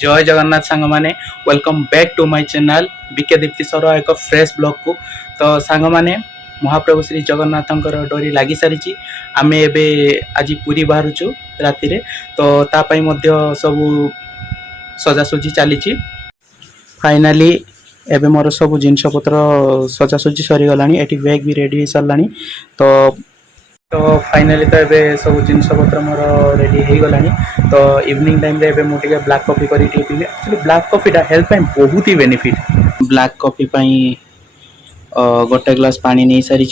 जय जगन्नाथ सांग माने welcome back to my channel BK Dipti sir एक फ्रेश ब्लॉग को। तो सांग माने महाप्रभु श्री जगन्नाथंकर डोरी लगी सारी आम एबे आज पुरी बाहरुचु राति रे। तो तापाई मध्य सब सजासजी चली फाइनाली एबे मोर सब जिनस पत्र सजासजी सरीगला एटी बैग भी रेडी हो सारा। तो फाइनाली तो ये सब जिनस पत्र मोर रेडी हो गला। तो इवनिंग टाइम रे मुझे ब्लैक कॉफी कर पीबी। एक्चुअली ब्लैक कॉफीटा हेल्थ पे बहुत ही बेनिफिट। ब्लैक कॉफी गोटे ग्लास पानी नहीं सारी।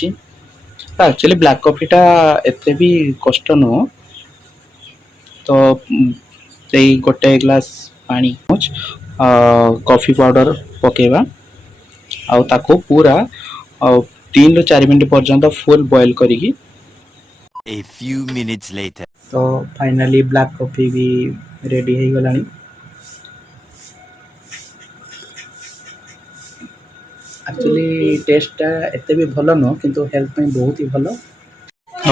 एक्चुअली ब्लैक कॉफीटा एते भी कष्ट नुह। तो गोटे ग्लास पानी कॉफी पाउडर पकेबा आउ ताको पूरा 3 ରୁ 4 मिनट पर्यंत फुल बॉयल करी। A few minutes later. तो फाइनाली ब्लैक कॉफी भी रेडी हो गला। एक्चुअली टेस्टा एते भी भल नुह किंतु हेल्थ पे बहुत ही भल।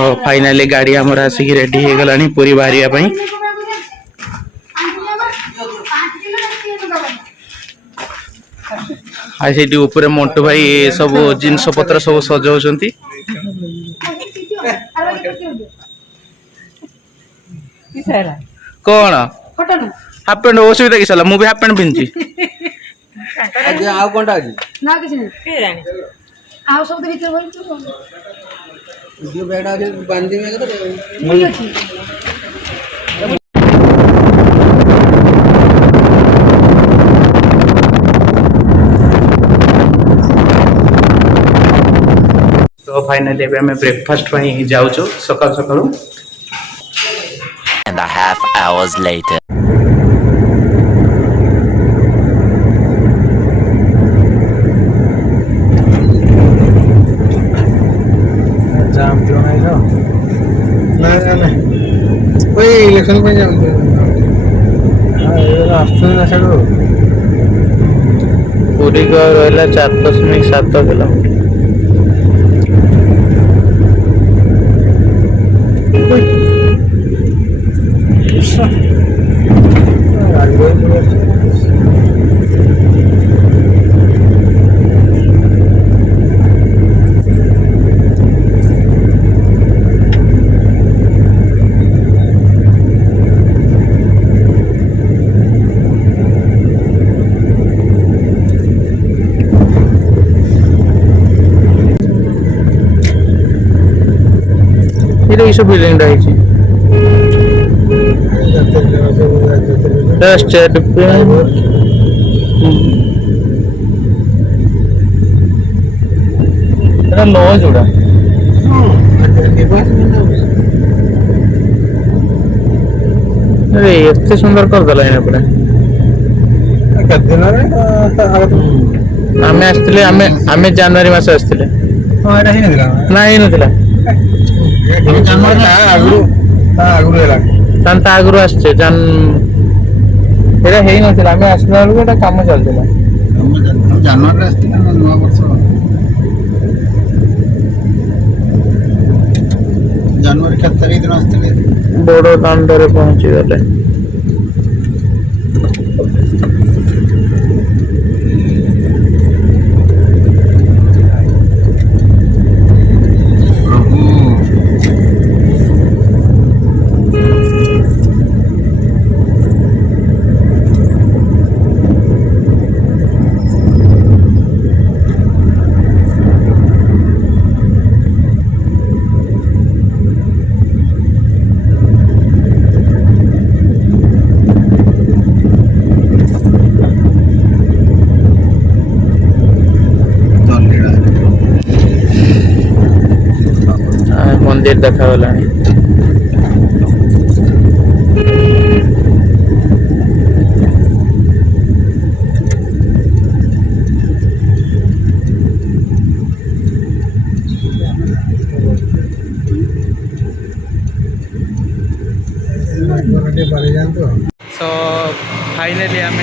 और फाइनाली गाड़ी आमर आसिक रेडी हो गला पूरी बाहरिया पई। आई ऊपर मंटू भाई सब जिनस पत्र सब सजाउछंती। कौन हाफ पैंट असुविधा कि साला मुझे हाफ पैंट पिंची तो फाइनली ब्रेकफास्ट जाऊँ सकाल सकाल। And a half hours later. जाम क्यों नहीं था? नहीं कोई इलेक्शन पे जाम हाँ ये रास्ते ना चलो पूरी का रहा 4.7 किलोमीटर। ये सब बिल्डिंग रही स्टेट लो जोड़ा अरे एते सुंदर कर दला इन परे आमे आस्तिले आमे जनवरी मास आस्तिले हां एटा ही नदिला नाही नथिला जनवरी आगु आगु हेला तांता आगु आछे जन एटा हेई नथिला आमे आसला बेलको एटा काम चलतिला हम जनवरी रे आस्तिला नवा वर्ष जनवरी 7 तारिख दिन आस्तिले बड़ दांडरे पहुंची गले। मंदिर देखा गला सो फाइनाली आम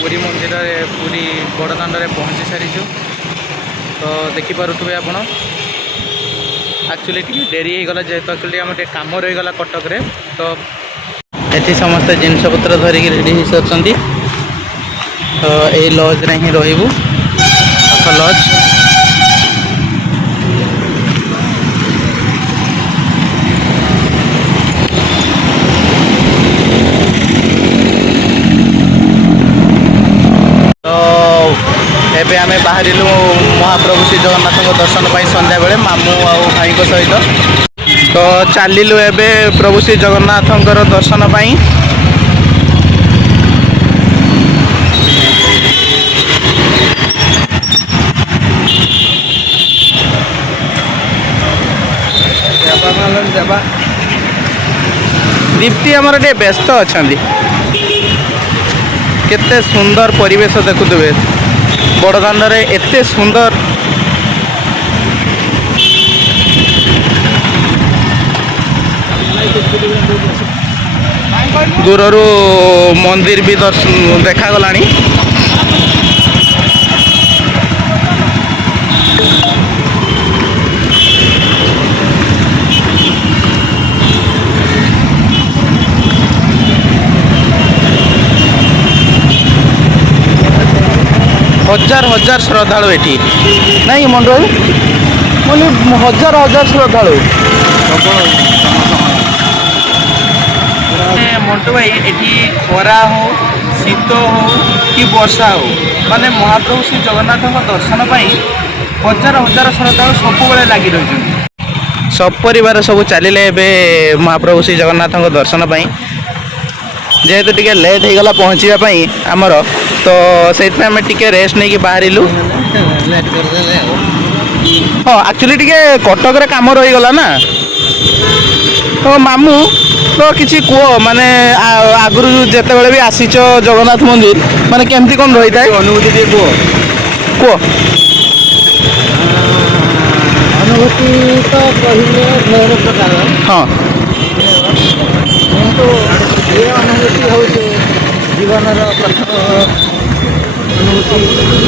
पुरी मंदिर पुरी बड़दाण्ड पहुँची सारीचु। तो देखिपे आपण एक्चुअली डेरी हो गला जेहेतु एक्चुअली आम कम रहीगला कटक रे। तो एठी समस्त जिनपत्र धरिकी रेडी हो सारी तो यही लज रे ही रही लज तो एबे आमे बाहरिलु महाप्रभु श्री जगन्नाथ दर्शन पाई संध्या बेले मामू आउ भाई सहित तो चलिलु एबे प्रभु श्री जगन्नाथ दर्शन पाई दीप्ति आमर टे व्यस्त अच्छा केते सुंदर परिवेश देखुवे बड़दान रे एते सुंदर दूररू मंदिर भी दर्शन देखागला 1000 श्रद्धालु एठी नहीं मंडल माने 1000 श्रद्धालु मंटू भाई एठी खरा हो शीत हो कि वर्षा हो माने महाप्रभु श्री जगन्नाथ दर्शन पाई 1000 श्रद्धालु सब बेले लगी रही सब परिवार सब चलिए महाप्रभु श्री जगन्नाथ दर्शन पाई जेहेतु टिके लेट हो गला पहुँचापी आमर तो से आम टे रेस्ट नहीं बाहरिलु हाँ एक्चुअली टिके कटक रे काम रहीगला ना तो मामू तो किसी कह माने आगु जिते बड़े भी आसीच जगन्नाथ मंदिर माने केमती कौन रही था अनुभूति टे कह अनुभूति तो कहिले ढेर प्रकार हाँ किंतु ये अनुभूति हूँ जीवन प्रथम अनुभूति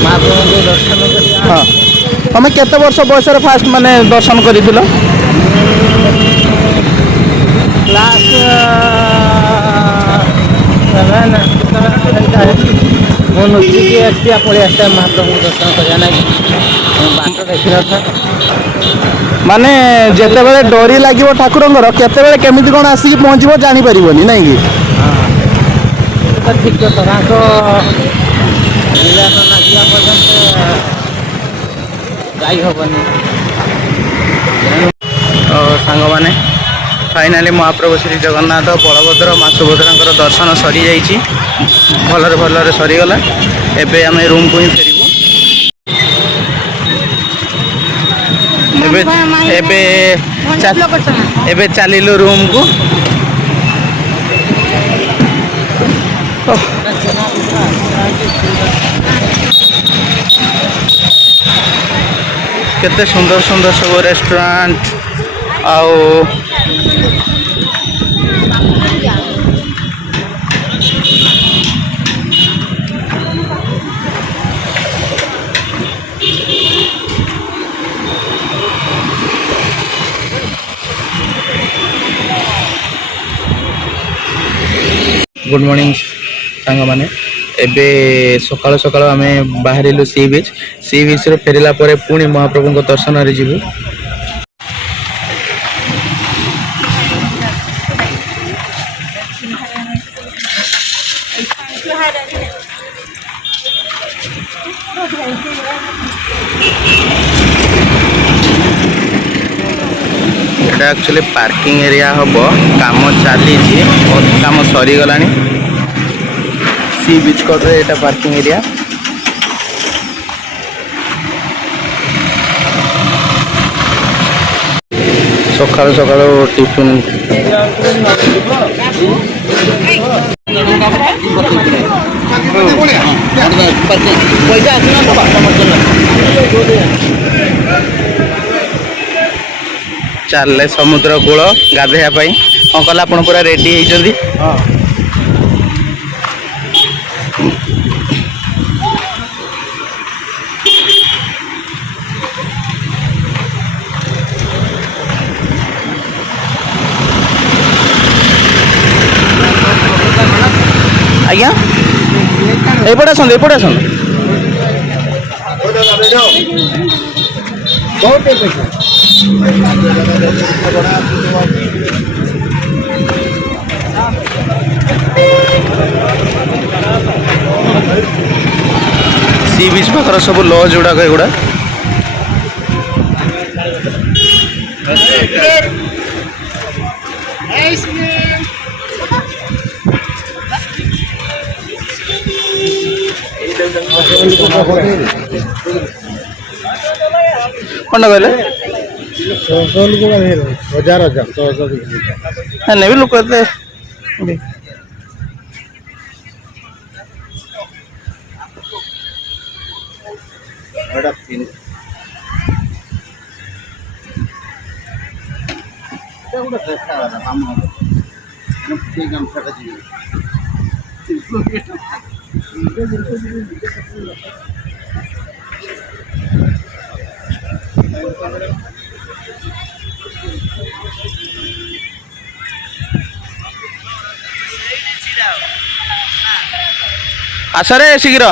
महाप्रभु दर्शन कर हाँ तुम केते वर्ष बयस फास्ट माने दर्शन कर क्लास 7 ମୁଁ ନୁଚିକି ଏଠିଆ ପଳେଇ ଆସିଥାଏ महाप्रभु दर्शन କରିବା ଲାଗି ବାଟ ଦେଖି ନଥାଏ माने जेते बेले डोरी लागिवो ठाकुरंगर केते बेले केमिति कोन आसी पहुंचबो जानि परिबोनी नै कि तो ठीक तो ताको लीला न लागिया पर्यंत जाई होबनी तो सांग माने फाइनाली महाप्रभु श्री जगन्नाथ बलभद्र माँ सुभद्रा दर्शन सरी जाइए भलरे भलरे सरीगला एबे आम रूम को ही फेरबू एबे चलिलु रूम को केते सुंदर सुंदर सब रेस्टोरेंट आओ गुड मॉर्निंग सांग माने एबे सकाळ सकाळ आमे बाहरिलु सी बीच रे फेरिला परे पुणी महाप्रभु को दर्शन रे जीवु एटा एक्चुअली पार्किंग एरिया हबो काम चली काम सरी गलानी सी बीच कट रे एटा पार्किंग एरिया सकाळ सकाळ टिफिन चल समुद्र कूल गाधेया अंकल आप पूरा रेडी होती ଆଜ୍ଞା ଏପଟେ ଆସନ୍ତୁ ଏପଟେ ଆସନ୍ତୁ। ସି ବିଚ୍ ପାଖର ସବୁ ଲଜ୍ ଗୁଡ଼ାକ ଏଗୁଡ଼ା। କ'ଣଟା କହିଲେ? ନେବି ଲୋକ ଏତେ ଆସରେ ଶୀଘ୍ର।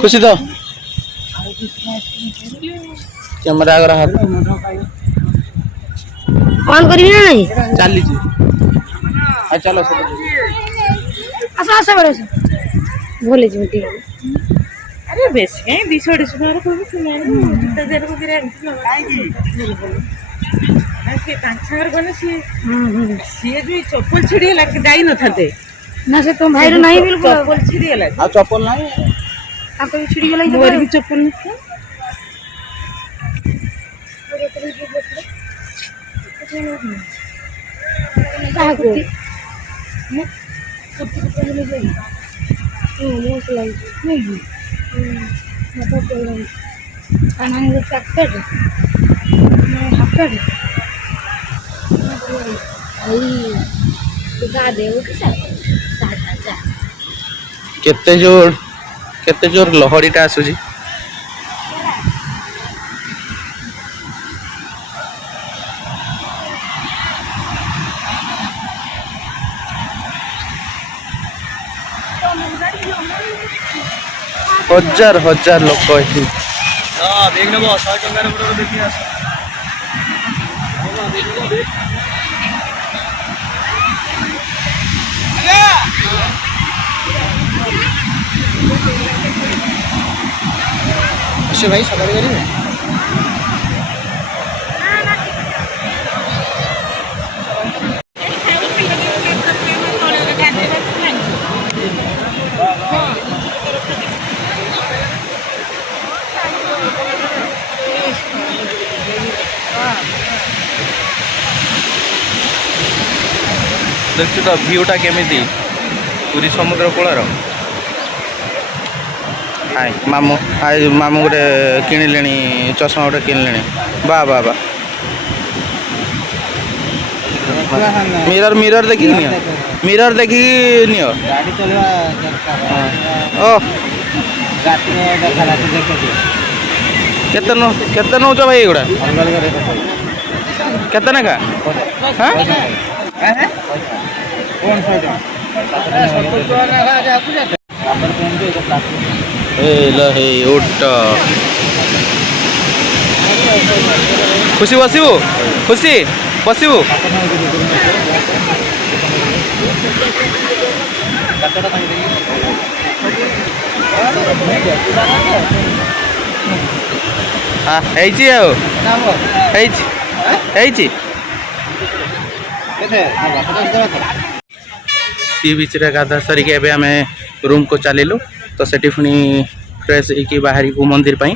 ଖୁସି ତ କ୍ୟାମେରା ଆଗରେ ହାତ कौन करी ना नहीं ଚାଲିଛି। ଚାଲ आसा आसा बड़े से बोले जी ठीक है अरे बेस कहीं 200 बार को भी सुना तो देर को गिरा के कांछार गने सी जो चप्पल छिड़ी लग जाई न थाते ना से तुम भाई रो नहीं बिल्कुल चप्पल छिड़ी गला ଆଉ ଚପଲ ନାହିଁ। आपको भी छिड़ी गई मोर भी चप्पल नहीं कहां को कुत्ते को ले जाई मोस लाई नहीं मतलब तो कानन के ट्रैक्टर हफ्टर आई गा दे वो के साथ सा କେତେ ଜୋର ଲହରୀଟା ଆସୁଛି। ହଜାର ହଜାର ଲୋକ ଏଠି। ଭାଇ ସକାଳେ କରିବେ देखु तो भ्यूटा केमिति पूरी समुद्र कूलर हाय मामू हाय मामू गोटे किणिले चश्मा गोटे किणिले वाह वाह वाह मिरर मिरर देखिक नियो मिरर देखिक नियो ओ केते नौच भाई एगुड़ा केते नेका हाँ उठ खुशी बसबू खुशी बसबू हाँ सी बीच रे गाधा सरिके एबे आमे रूम को चलिलु तो सेठी पुणी फ्रेश होइकी बाहरी को मंदिर पाई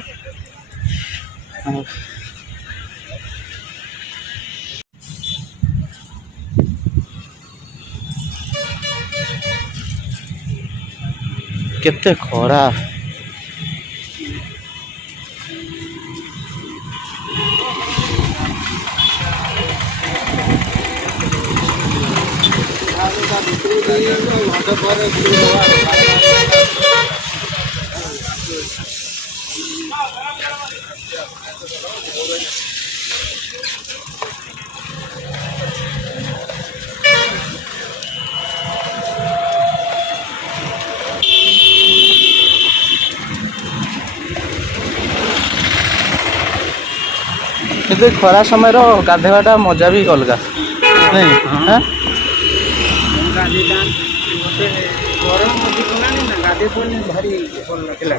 केते खरा କିନ୍ତୁ ଖରା ସମୟର ଗାଧେଇବାଟା ମଜା ବି ଅଲଗା ନାଇଁ ହାଁ ଗାଧେଇ ଗରମ ଅଧିକ ହେଲାଣି ନା ଗାଧେଇ ପଡ଼ିଲେ ଭାରି ଭଲ ଲାଗିଲା।